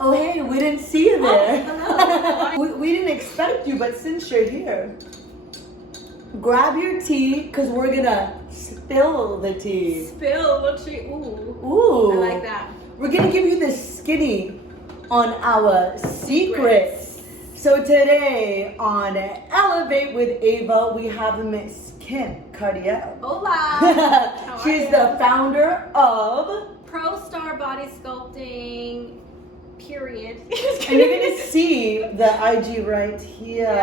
Oh, hey, we didn't see you there. Oh, hello. we didn't expect you, but since you're here, grab your tea, because we're gonna spill the tea. Spill the tea. Ooh. Ooh. I like that. We're gonna give you the skinny on our secrets. So today on Elevate with Ava, we have Miss Kim Cardiel. Hola. She's the founder of Pro Star Body Sculpting, period. and you're gonna see the IG right here.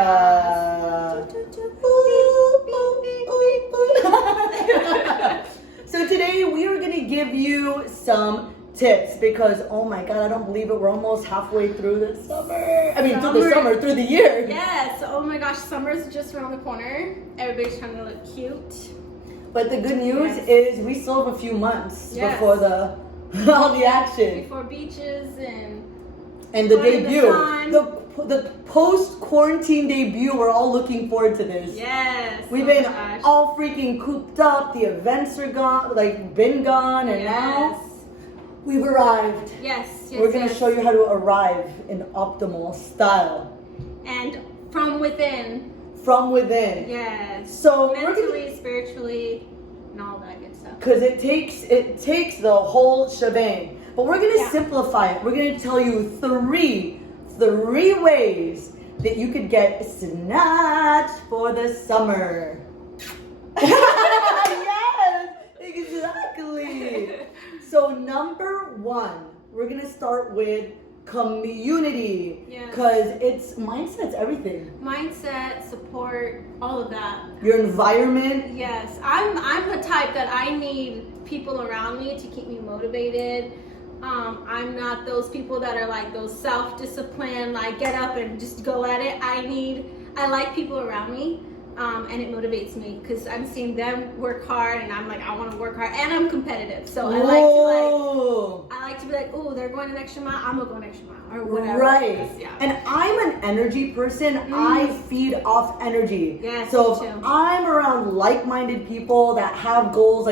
So today we are gonna give you some tips because oh my god, I don't believe it. We're almost halfway through the summer. I mean, through the year. Yes. Oh my gosh, summer's just around the corner. Everybody's trying to look cute. But the good news is we still have a few months before all the action. Before beaches and the debut. The The post-quarantine debut, we're all looking forward to this. yes. We've been all freaking cooped up. The events are gone, been gone, and now we've arrived. Yes. We're going to show you how to arrive in optimal style. And from within. From within. Yes. So mentally, spiritually, and all that good stuff. Because it takes the whole shebang. But we're going to simplify it. We're going to tell you three ways that you could get snatched for the summer. Yes, exactly. So number one, we're going to start with community. Because mindset's everything. Mindset, support, all of that. Your environment. Yes. I'm the type that I need people around me to keep me motivated. I'm not those people that are like those self-disciplined, like get up and just go at it. I like people around me, and it motivates me because I'm seeing them work hard, and I'm like, I want to work hard, and I'm competitive. So I like to be like, oh, they're going an extra mile, I'm gonna go an extra mile, or whatever. Right. And I'm an energy person. I feed off energy. Yes. So if I'm around like-minded people that have goals,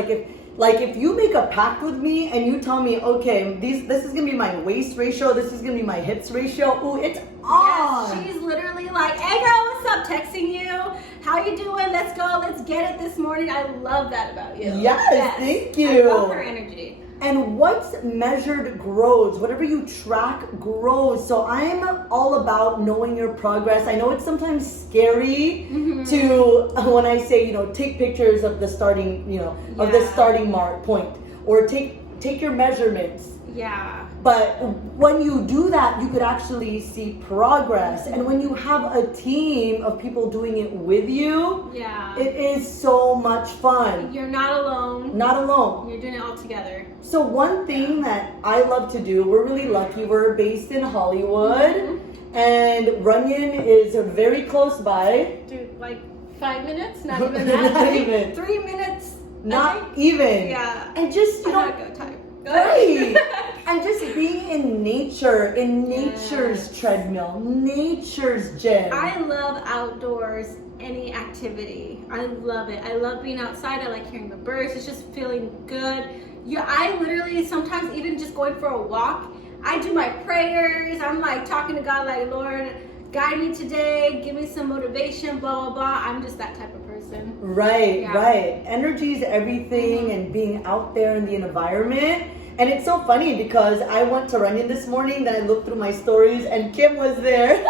if you make a pact with me and you tell me, okay, this is gonna be my waist ratio, this is gonna be my hips ratio, ooh, it's on. Yes, she's literally like, hey girl, what's up? Texting you. How you doing? Let's go. Let's get it this morning. I love that about you. Yes. Thank you. I love her energy. And what's measured grows. Whatever you track grows. So I'm all about knowing your progress. I know it's sometimes scary to, when I say, take pictures of the starting, of the starting mark point, or take your measurements. Yeah. But when you do that, you could actually see progress. And when you have a team of people doing it with you, it is so much fun. You're not alone. Not alone. You're doing it all together. So one thing that I love to do, we're really lucky, we're based in Hollywood, and Runyon is very close by. Dude, like 5 minutes? Not even that. Not even. 3 minutes? Not even. Yeah. And just, I'm not good time. Right. And just being in nature, in nature's treadmill, nature's gym. I love outdoors, any activity. I love it. I love being outside. I like hearing the birds. It's just feeling good. Yeah, I literally sometimes even just going for a walk, I do my prayers. I'm like talking to God like, Lord, guide me today. Give me some motivation, blah, blah, blah. I'm just that type of person. Right. Energy is everything, and being out there in the environment. And it's so funny because I went to Runyon this morning, then I looked through my stories and Kim was there.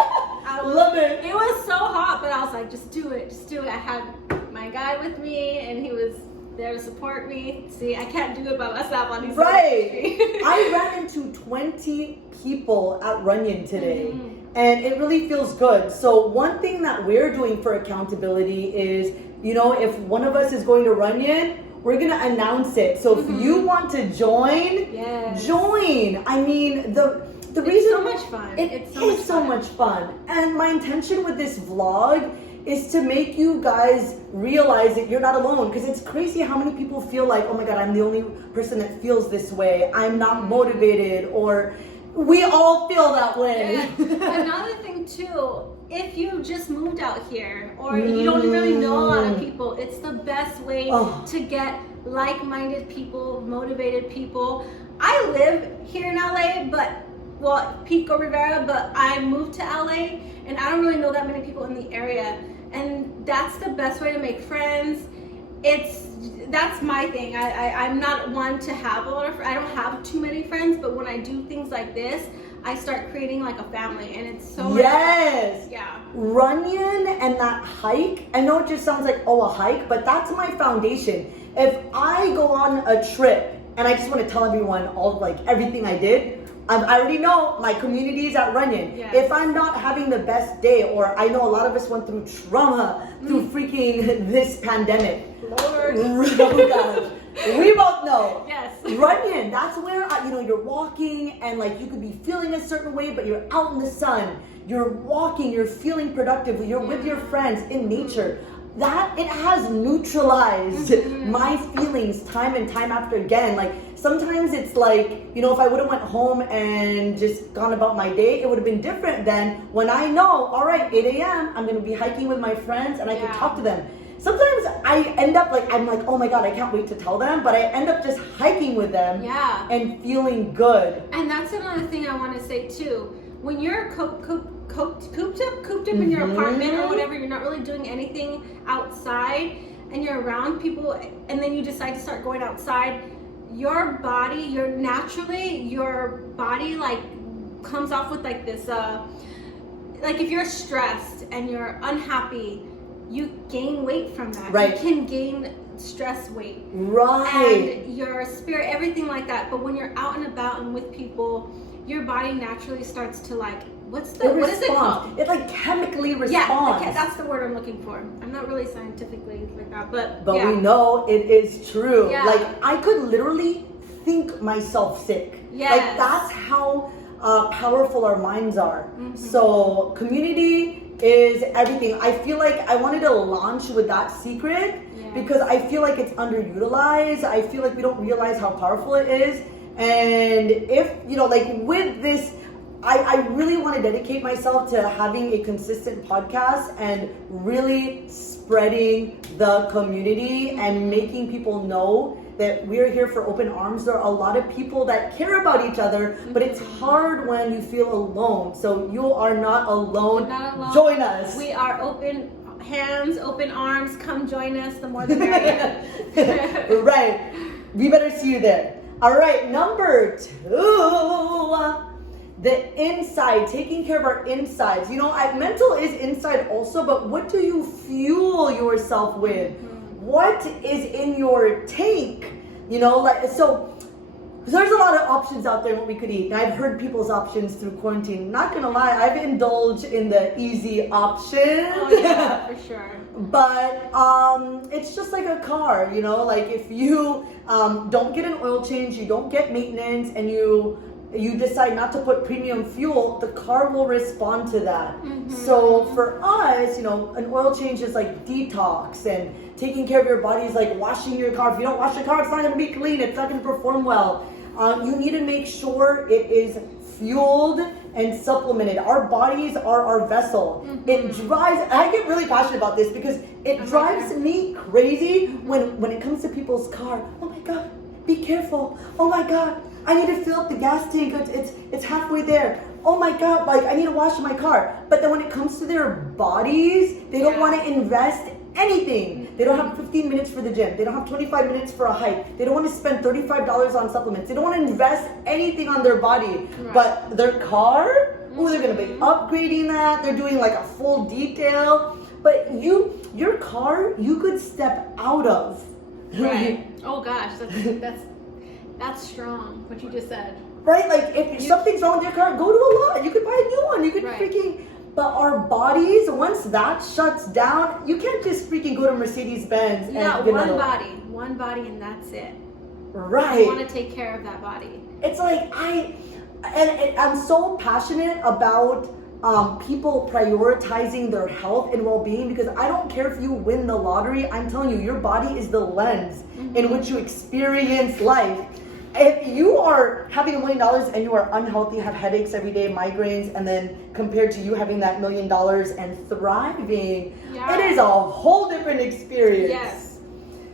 I love it. It was so hot, but I was like, just do it. I had my guy with me and he was there to support me. See, I can't do it by myself on these I ran into 20 people at Runyon today. And it really feels good. So one thing that we're doing for accountability is, if one of us is going to Runyon, we're going to announce it. So if you want to join, join. I mean, the reason... It's so much fun. It's so much fun. And my intention with this vlog is to make you guys realize that you're not alone. Because it's crazy how many people feel like, oh my God, I'm the only person that feels this way. I'm not motivated, or... We all feel that way. Another thing too, if you just moved out here or you don't really know a lot of people, it's the best way to get like-minded people, motivated people. I live here in LA, but Pico Rivera, but I moved to LA and I don't really know that many people in the area. And that's the best way to make friends. That's my thing. I'm not one to have a lot of friends. I don't have too many friends, but when I do things like this, I start creating like a family, and it's so yes. Yeah. Runyon and that hike, I know it just sounds like, oh, a hike, but that's my foundation. If I go on a trip and I just want to tell everyone all like everything I did, I already know my community is at Runyon. Yes. If I'm not having the best day, or I know a lot of us went through trauma through freaking this pandemic. Lord. Oh gosh. We both know. Yes. Runyon, that's where, you're walking and like you could be feeling a certain way, but you're out in the sun. You're walking, you're feeling productive, you're with your friends in nature. That, it has neutralized my feelings time and time after again. Like, sometimes it's like, if I would have went home and just gone about my day, it would have been different than when I know, all right, 8 a.m., I'm going to be hiking with my friends and I can talk to them. Sometimes I end up I'm like, oh my God, I can't wait to tell them, but I end up just hiking with them and feeling good. And that's another thing I want to say too. When you're cooped up in your apartment or whatever, you're not really doing anything outside, and you're around people, and then you decide to start going outside, your body like comes off with like this, like if you're stressed and you're unhappy, you gain weight from that. Right. You can gain stress weight. Right. And your spirit, everything like that. But when you're out and about and with people, your body naturally starts to like, what is it called? It like chemically responds. Yeah, that's the word I'm looking for. I'm not really scientifically like that, but we know it is true. Yeah. Like, I could literally think myself sick. Yes. Like, that's how powerful our minds are. So community is everything. I feel like I wanted to launch with that secret because I feel like it's underutilized. I feel like we don't realize how powerful it is. And if, with this, I really want to dedicate myself to having a consistent podcast and really spreading the community and making people know that we're here for open arms. There are a lot of people that care about each other, but it's hard when you feel alone. So you are not alone. You're not alone. Join us. We are open hands, open arms. Come join us. The more the merrier. Right. We better see you there. All right, number 2. The inside, taking care of our insides. Mental is inside also, but what do you fuel yourself with? What is in your tank? So there's a lot of options out there what we could eat. And I've heard people's options through quarantine. Not gonna lie, I've indulged in the easy option. Oh yeah, for sure. But it's just like a car, like if you don't get an oil change, you don't get maintenance, and you decide not to put premium fuel, the car will respond to that. So for us, an oil change is like detox, and taking care of your body is like washing your car. If you don't wash your car, it's not going to be clean. It's not going to perform well. You need to make sure it is fueled and supplemented. Our bodies are our vessel. It drives, I get really passionate about this because it drives me crazy when it comes to people's car. Oh my God, be careful. Oh my God, I need to fill up the gas tank. It's halfway there. Oh my God, I need to wash my car. But then when it comes to their bodies, they don't want to invest anything. They don't have 15 minutes for the gym. They don't have 25 minutes for a hike. They don't want to spend $35 on supplements. They don't want to invest anything on their body. Right. But their car, they're going to be upgrading that. They're doing like a full detail. But your car, you could step out of. Right. Oh gosh, that's strong, what you just said. Right? Like if something's wrong with your car, go to a lot. You could buy a new one. You could freaking... But our bodies, once that shuts down, you can't just freaking go to Mercedes-Benz. One body, and that's it. Right. You want to take care of that body. It's like I'm so passionate about people prioritizing their health and well-being, because I don't care if you win the lottery. I'm telling you, your body is the lens in which you experience life. If you are having $1 million and you are unhealthy, have headaches every day, migraines, and then compared to you having that $1 million and thriving, it is a whole different experience. Yes.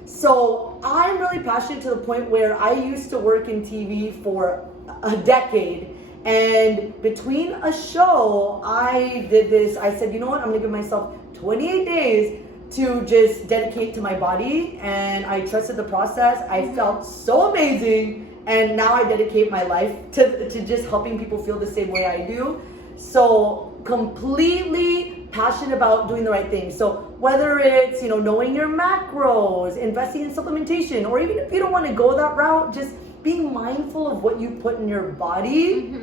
So I'm really passionate to the point where I used to work in TV for a decade, And between a show, I did this. I said, you know what? I'm gonna give myself 28 days to just dedicate to my body, and I trusted the process. I felt so amazing, and now I dedicate my life to just helping people feel the same way I do. So completely passionate about doing the right thing. So whether it's, you know, knowing your macros, investing in supplementation, or even if you don't want to go that route, just being mindful of what you put in your body.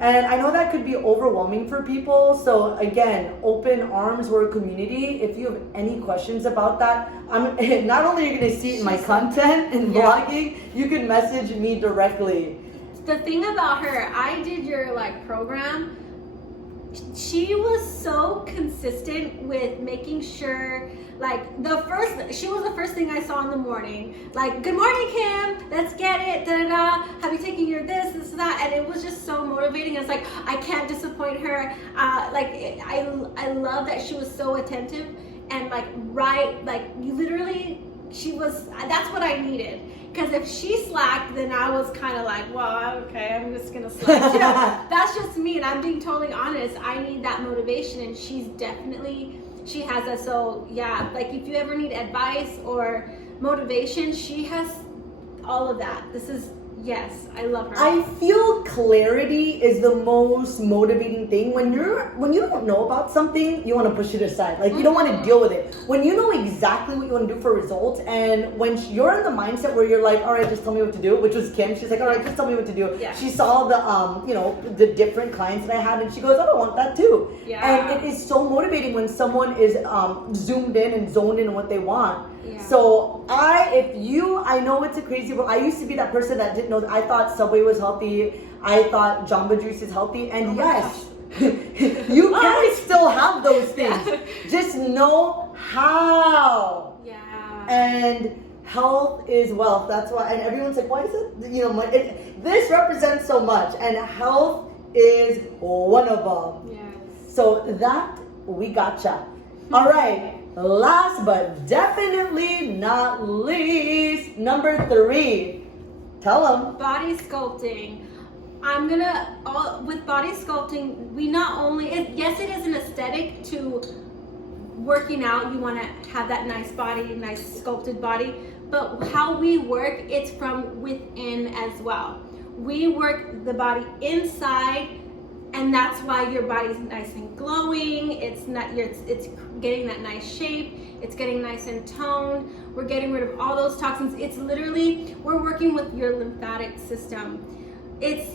And I know that could be overwhelming for people. So again, open arms, we're a community. If you have any questions about that, I'm not only are you gonna see it in my content and vlogging, you can message me directly. The thing about her, I did your like program. She was so consistent with making sure, like she was the first thing I saw in the morning. Like, good morning, Kim, let's get it, da da da. Have you taken your this, that? And it was just so motivating. It's like, I can't disappoint her. I love that she was so attentive and you literally, that's what I needed. Because if she slacked, then I was kind of like, well, okay, I'm just going to slack. You know, that's just me, and I'm being totally honest. I need that motivation, and she has that. So, yeah, like if you ever need advice or motivation, she has all of that. Yes, I love her. I feel clarity is the most motivating thing. When you don't know about something, you want to push it aside. Like, you don't want to deal with it. When you know exactly what you want to do for results, and when you're in the mindset where you're like, all right, just tell me what to do, which was Kim. She's like, all right, just tell me what to do. Yeah. She saw the different clients that I had, and she goes, I want that too. Yeah. And it is so motivating when someone is zoomed in and zoned in on what they want. Yeah. So I know it's a crazy world. I used to be that person that didn't know. I thought Subway was healthy. I thought Jamba Juice is healthy. And yes, you can still have those things. Yeah. Just know how. Yeah. And health is wealth. That's why. And everyone's like, why is it? You know, this represents so much. And health is one of them. Yes. So that we gotcha. All right. Last but definitely not least, number 3. Tell them. Body sculpting. With body sculpting, we not only, yes, it is an aesthetic to working out. You want to have that nice body, nice sculpted body. But how we work, it's from within as well. We work the body inside, and that's why your body's nice and glowing. It's getting that nice shape. It's getting nice and toned. We're getting rid of all those toxins. It's literally, we're working with your lymphatic system. It's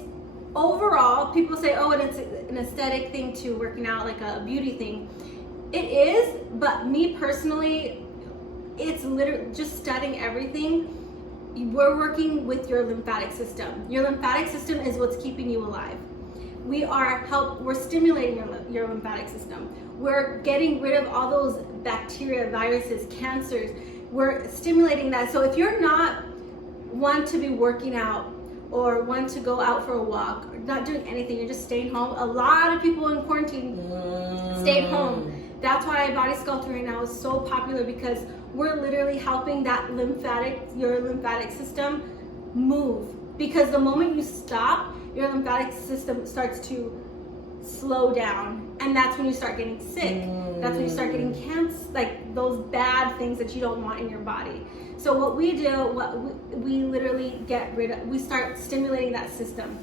overall, people say, oh, and it's an aesthetic thing too, working out, like a beauty thing. It is, but me personally, it's literally just studying everything. We're working with your lymphatic system. Your lymphatic system is what's keeping you alive. We're stimulating your lymphatic system. We're getting rid of all those bacteria, viruses, cancers. We're stimulating that. So if you're not one to be working out or one to go out for a walk, or not doing anything, you're just staying home. A lot of people in quarantine stayed home. That's why Body Sculpting right now is so popular, because we're literally helping your lymphatic system move. Because the moment you stop, your lymphatic system starts to slow down, and that's when you start getting sick. That's when you start getting cancer, like those bad things that you don't want in your body. So what we do, we literally we start stimulating that system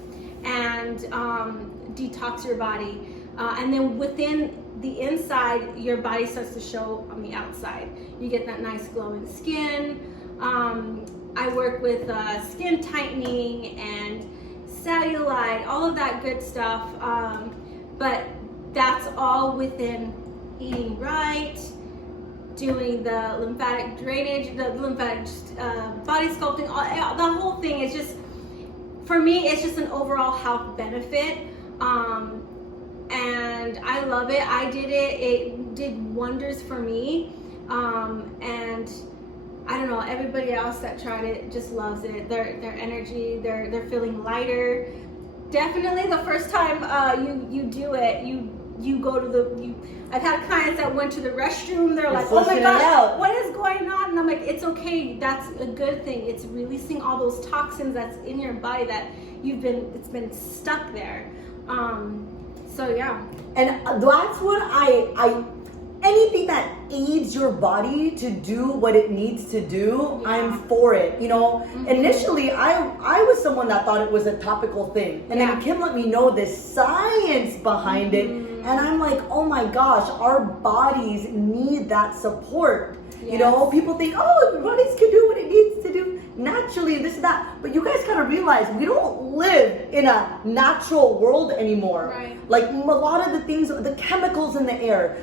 and detox your body, and then within the inside, your body starts to show on the outside. You get that nice glowing skin. I work with skin tightening and cellulite, all of that good stuff, but that's all within eating right, doing the lymphatic drainage, the lymphatic body sculpting, the whole thing is just, for me, it's just an overall health benefit, and I love it. I did it did wonders for me, and I don't know, everybody else that tried it just loves it. Their energy, they're feeling lighter. Definitely the first time you do it, you go to I've had clients that went to the restroom, they're like, oh my gosh, what is going on? And I'm like, it's okay, that's a good thing. It's releasing all those toxins that's in your body that it's been stuck there. So yeah. And that's what I anything that aids your body to do what it needs to do, Yeah. I'm for it. You know, initially I was someone that thought it was a topical thing. And then Kim let me know this science behind it. And I'm like, oh my gosh, our bodies need that support. Yes. You know, people think, oh, your bodies can do what it needs to do naturally, this and that. But you guys gotta realize we don't live in a natural world anymore. Right. Like a lot of the things, the chemicals in the air,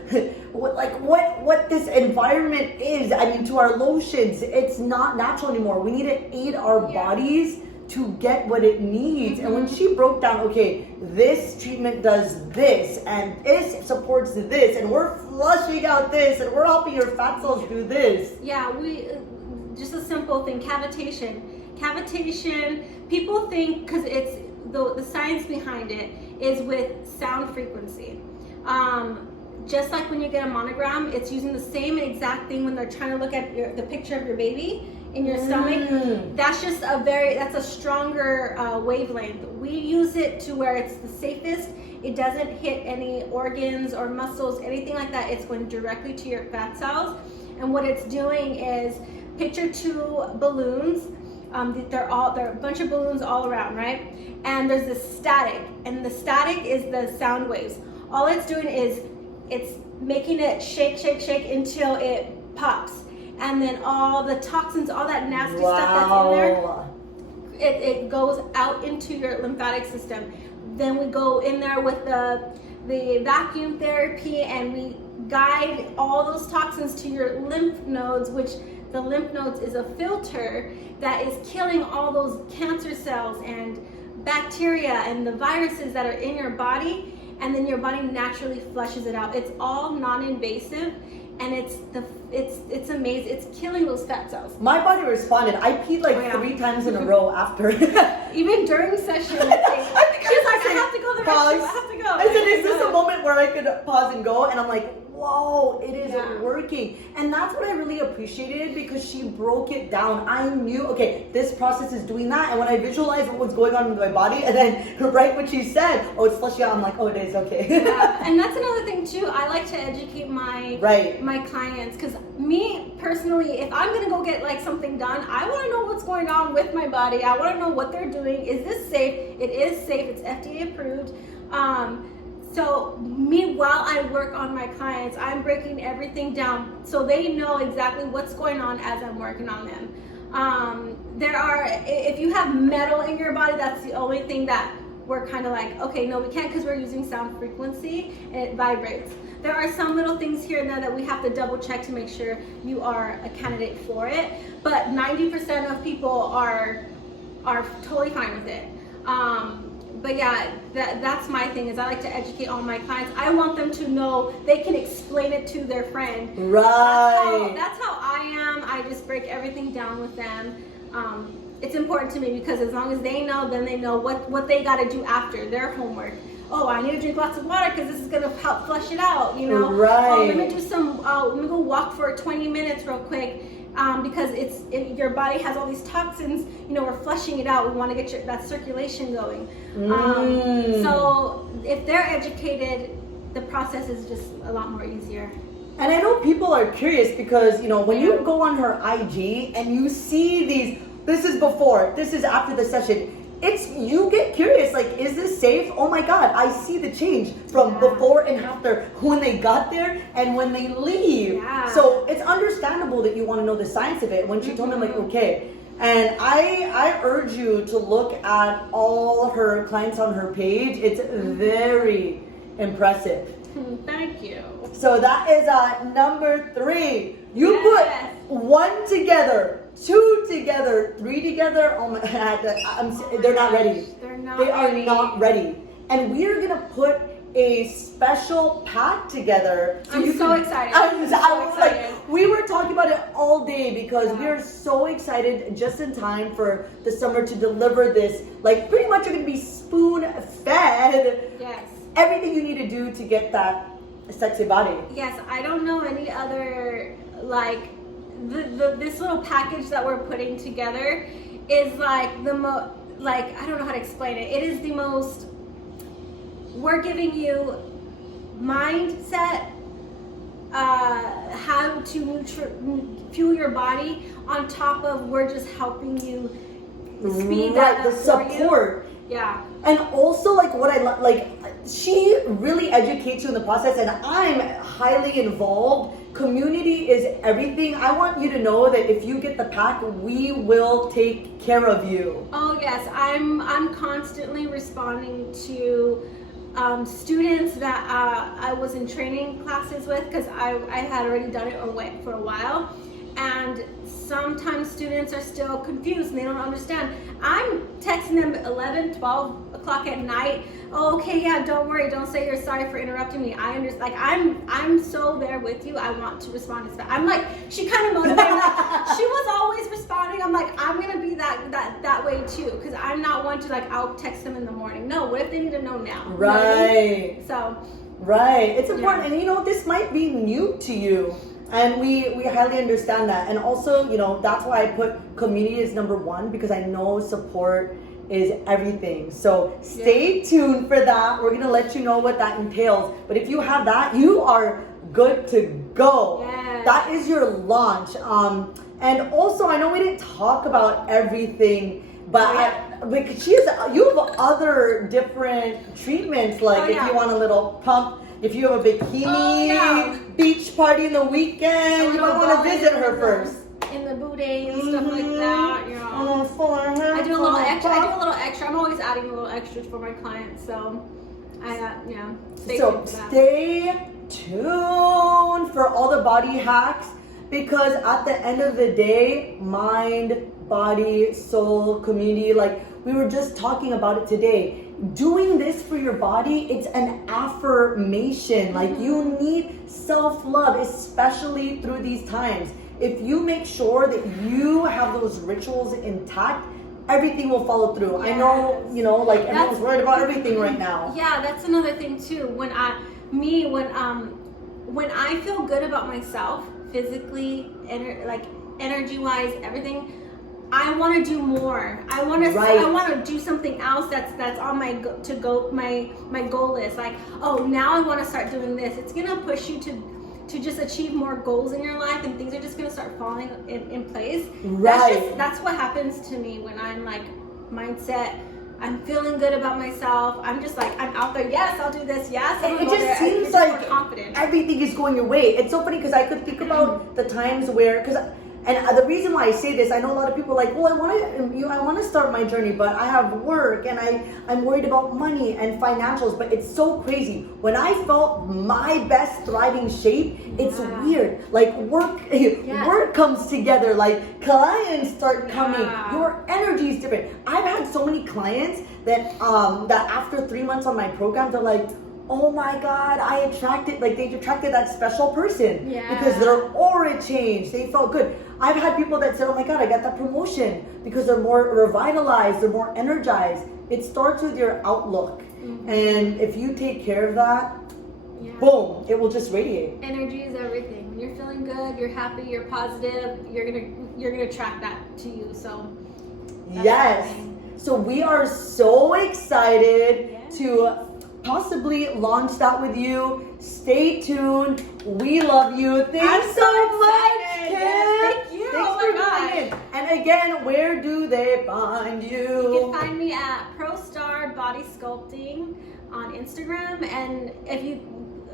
what this environment is, I mean, to our lotions, it's not natural anymore. We need to aid our bodies to get what it needs. And when she broke down, okay, this treatment does this, and this supports this, and we're flushing out this, and we're helping your fat cells do this. Yeah, just a simple thing, cavitation. Cavitation, people think, because it's the science behind it is with sound frequency. Just like when you get a monogram, it's using the same exact thing when they're trying to look at the picture of your baby in your stomach. That's just that's a stronger wavelength. We use it to where it's the safest. It doesn't hit any organs or muscles, anything like that. It's going directly to your fat cells. And what it's doing is, picture two balloons. They're a bunch of balloons all around, right? And there's this static, and the static is the sound waves. All it's doing is it's making it shake, shake, shake until it pops. And then all the toxins, all that nasty stuff that's in there, it goes out into your lymphatic system. Then we go in there with the vacuum therapy, and we guide all those toxins to your lymph nodes, which the lymph nodes is a filter that is killing all those cancer cells and bacteria and the viruses that are in your body, and then your body naturally flushes it out. It's all non-invasive, and it's amazing. It's killing those fat cells. My body responded. I peed like 3 times in a row after. Even during session, she's like, I have to go to the restroom. I have to go. I said, is this a moment where I could pause and go? And I'm like, whoa, it is working. And that's what I really appreciated, because she broke it down. I knew, okay, this process is doing that. And when I visualized what was going on in my body, and then right when she said, oh, it's flushing out, I'm like, oh, it is, okay. Yeah. And that's another thing too. I like to educate my clients, because me personally, if I'm gonna go get like something done, I want to know what's going on with my body. I want to know what they're doing. Is this safe? It is safe. It's FDA approved. So me, while I work on my clients, I'm breaking everything down so they know exactly what's going on as I'm working on them. If you have metal in your body, that's the only thing that we're kind of like, okay, no, we can't, because we're using sound frequency and it vibrates. There are some little things here and there that we have to double check to make sure you are a candidate for it. But 90% of people are totally fine with it. But yeah, that's my thing, is I like to educate all my clients. I want them to know they can explain it to their friend. Right. That's how I am. I just break everything down with them. It's important to me, because as long as they know, then they know what they got to do after their homework. Oh, I need to drink lots of water because this is going to help flush it out, you know. Right. Oh, let me go walk for 20 minutes real quick. Because your body has all these toxins, you know, we're flushing it out. We want to get that circulation going. So if they're educated, the process is just a lot more easier. And I know people are curious, because, you know, when you go on her IG and you see these, this is before, this is after the session, you get curious, like, is this safe? Oh my God, I see the change from before and after, when they got there and when they leave. Yeah. So it's understandable that you want to know the science of it. When she told me, I'm like, okay. And I urge you to look at all her clients on her page. It's very impressive. Thank you. So that is number 3. You put 1 together, 2 together, 3 together. Oh my God, they're not ready. They are not ready. And we are gonna put a special pack together. So I'm so excited. I was like, we were talking about it all day, because we are so excited, just in time for the summer to deliver this. Like, pretty much you're gonna be spoon fed. Yes. Everything you need to do to get that sexy body. Yes, I don't know any other, like, this little package that we're putting together is like the most, like, I don't know how to explain it. It is the most we're giving you mindset, how to fuel your body, on top of we're just helping you speed that the up for support. you. Yeah. And also, like, what I like, she really educates you in the process, and I'm highly involved. Community is everything. I want you to know that if you get the pack, we will take care of you. Oh yes, I'm constantly responding to students that I was in training classes with, because I had already done it for a while, and sometimes students are still confused and they don't understand. I'm texting them 11, 12 o'clock at night. Oh, okay, yeah, don't worry, don't say you're sorry for interrupting me. I understand. Like, I'm so there with you. I want to respond as fast. I'm like, she kind of motivated me. She was always responding. I'm like, I'm gonna be that way too, because I'm not one to, like, I'll text them in the morning. No, what if they need to know now? Right. You know what I mean? So. Right. It's important, and you know, this might be new to you. And we highly understand that. And also, you know, that's why I put community as number one, because I know support is everything. So stay tuned for that. We're going to let you know what that entails. But if you have that, you are good to go. Yes. That is your launch. And also, I know we didn't talk about everything, but you have other different treatments, like if you want a little pump, if you have a bikini beach party in the weekend, you might want to visit her first. In the booty and stuff like that, you know. I do a little extra. I'm always adding a little extra for my clients, so stay tuned for all the body hacks, because at the end of the day, mind, body, soul, community, like we were just talking about it today. Doing this for your body, it's an affirmation. Like, you need self-love, especially through these times. If you make sure that you have those rituals intact, everything will follow through. Yes. I know, you know, like everyone's worried about everything right now. Yeah, that's another thing too. When I feel good about myself, physically, energy-wise, everything, I want to do more. I want to do something else that's on my goal list. Like, oh, now I want to start doing this. It's gonna push you to just achieve more goals in your life, and things are just gonna start falling in place. Right. That's what happens to me when I'm like mindset. I'm feeling good about myself. I'm just like, I'm out there. Yes, I'll do this. Yes, it just seems like everything is going your way. It's so funny, because I could think about the times where, and the reason why I say this, I know a lot of people are like, well, I want to start my journey, but I have work and I'm worried about money and financials. But it's so crazy. When I felt my best thriving shape, it's weird. Like work comes together. Like clients start coming. Your energy is different. I've had so many clients that after 3 months on my program, they're like, oh my God, they attracted that special person because their aura changed. They felt good. I've had people that said, oh my God, I got that promotion because they're more revitalized, they're more energized. It starts with your outlook. And if you take care of that, boom, it will just radiate. Energy is everything. When you're feeling good, you're happy, you're positive, you're gonna attract that to you. So yes. So we are so excited to possibly launch that with you. Stay tuned. We love you. Thanks so much, Kim. Thank you. Thanks for coming in. And again, where do they find you? You can find me at ProStar Body Sculpting on Instagram, and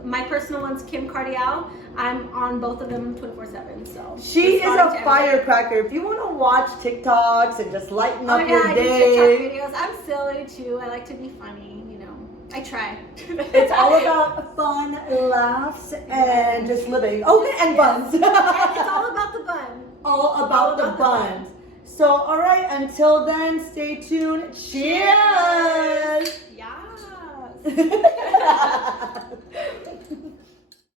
my personal one's Kim Cardiel. I'm on both of them 24/7. So she is a firecracker. If you want to watch TikToks and just lighten up your day. I do TikTok videos. I'm silly too. I like to be funny. I try. It's all about fun, laughs, and just living. Oh, and buns. It's all about the bun. All about the buns. So, all right, until then, stay tuned. Cheers! Yes.